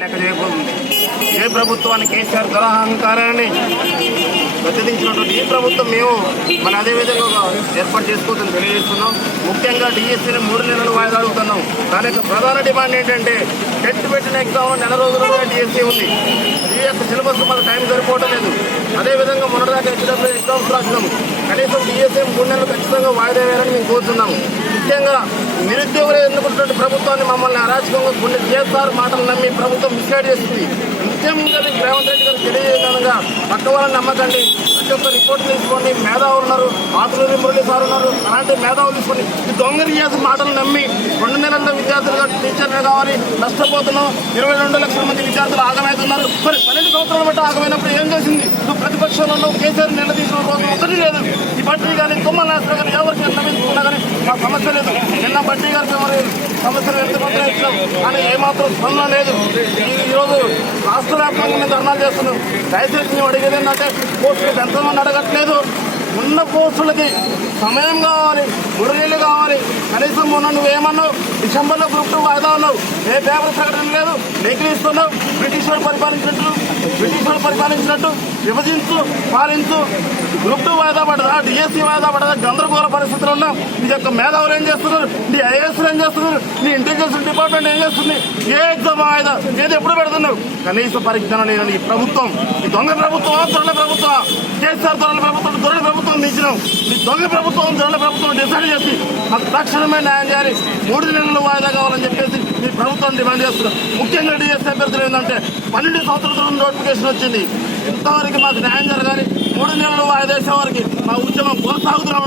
చేయబోతుంది. ఏ ప్రభుత్వాన్ని కేసీఆర్ దురహంకారాన్ని గద్దెదించినటువంటి ఈ ప్రభుత్వం మేము మన అదే విధంగా ఏర్పాటు చేసుకోవద్దని తెలియజేస్తున్నాం. ముఖ్యంగా డిఎస్సీని మూడు నెలలు వాయిదా అడుగుతున్నాం. దాని యొక్క ప్రధాన డిమాండ్ ఏంటంటే టెట్ పెట్టిన ఎగ్జామ్ నెల రోజులుగా డిఎస్సీ ఉంది. ఈ యొక్క సిలబస్ మన టైం సరిపోవటం లేదు. అదేవిధంగా మొన్నటిదాకా హెచ్డబ్ల్యూ ఎగ్జామ్స్ రాసినాం. కనీసం డిఎస్సీ మూడు నెలలు ఖచ్చితంగా వాయిదా వేయాలని మేము కోరుతున్నాము ముఖ్యంగా నిరుద్యోగులు ఎన్నుకుంటున్న ప్రభుత్వాన్ని మమ్మల్ని అరాచకంగా కొన్ని కేసీఆర్ మాటలు నమ్మి ప్రభుత్వం మిస్గైడ్ చేస్తుంది ముఖ్యంగా రేవంత్ రెడ్డి గారు తెలియజేయగా పక్క వాళ్ళని నమ్మకండి. ప్రతి ఒక్క రిపోర్ట్ తీసుకోండి. మేధావులు ఉన్నారు. ఆతులూరి మురళి సార్ ఉన్నారు. అలాంటి మేధావులు తీసుకోండి. ఈ దొంగలు చేసిన మాటలు నమ్మి రెండు నెలల్లో విద్యార్థులుగా టీచర్లు కావాలి. నష్టపోతున్నాం. ఇరవై రెండు లక్షల మంది విద్యార్థులు ఆగమవుతున్నారు మరి పన్నెండు సంవత్సరాలు బట్టి ఆగమైనప్పుడు ఏం చేసింది? నువ్వు ప్రతిపక్షంలో ఉన్నావు. కేసీఆర్ నిలదీసిన రోజు ఒకటి లేదు. ఈ బట్టి కానీ తుమ్మల నాశనం కానీ ఎవరికి నిర్ణయించుకున్నా కానీ లేదు. నిన్న బట్టి గారికి మరి సమస్యలు ఎత్తుకుంటే ఇచ్చాం కానీ ఏమాత్రం స్పందన లేదు. ఈ- ఈరోజు రాష్ట్ర వ్యాప్తంగా ధర్నాలు చేస్తున్నాం దయచేసి మేము అడిగేది ఏంటంటే పోస్టులు ఎంతమంది అడగట్లేదు? ఉన్న పోస్టులకి సమయం కావాలి మూడు కావాలి. కనీసం మొన్న నువ్వు ఏమన్నావు? డిసెంబర్లో గ్రూప్ టూ వాయిదా ఉన్నావు ఏ పేపర్ ప్రకటన లేదు. లేఖలు ఇస్తున్నావు. బ్రిటిష్ వాళ్ళు పరిపాలించినట్టు బ్రిటిష్ పరిపాలించినట్టు విభజించు పాలించు. గ్రూప్ టూ వాయిదా పడదా? డిఎస్సీ వాయిదా పడదా? గందరగోళ పరిస్థితులు ఉన్నాం. నీ యొక్క మేధావులు ఏం చేస్తున్నారు? నీ ఐఏఎస్ ఏం చేస్తున్నారు? నీ ఇంటెలిజెన్స్ డిపార్ట్మెంట్ ఏం చేస్తుంది? ఏ ఎగ్జామ్ వాయిదా? ఏది ఎప్పుడు పెడుతున్నావు? కనీస పరిజ్ఞానం లేని ఈ ప్రభుత్వం ఈ దొంగ ప్రభుత్వం దొరల ప్రభుత్వం కేసీఆర్ దొరల ప్రభుత్వం దొరల ప్రభుత్వం దించినాం ఈ దొంగ ప్రభుత్వం దొరల ప్రభుత్వం డిసైడ్ చేసి మాకు తక్షణమే న్యాయం చేయాలి. మూడు నెలలు వాయిదా కావాలని చెప్పేసి ఈ ప్రభుత్వం డిమాండ్ చేస్తున్నాం ముఖ్యంగా డిఎస్సీ అభ్యర్థులు ఏంటంటే పన్నెండు సంవత్సరాల నోటిఫికేషన్ వచ్చింది. ఇంతవరకు మాకు న్యాయం జరగాలి. మూడు నెలలు వాయిదా వేసే వారికి మా ఉద్యమం కొనసాగుతున్నాం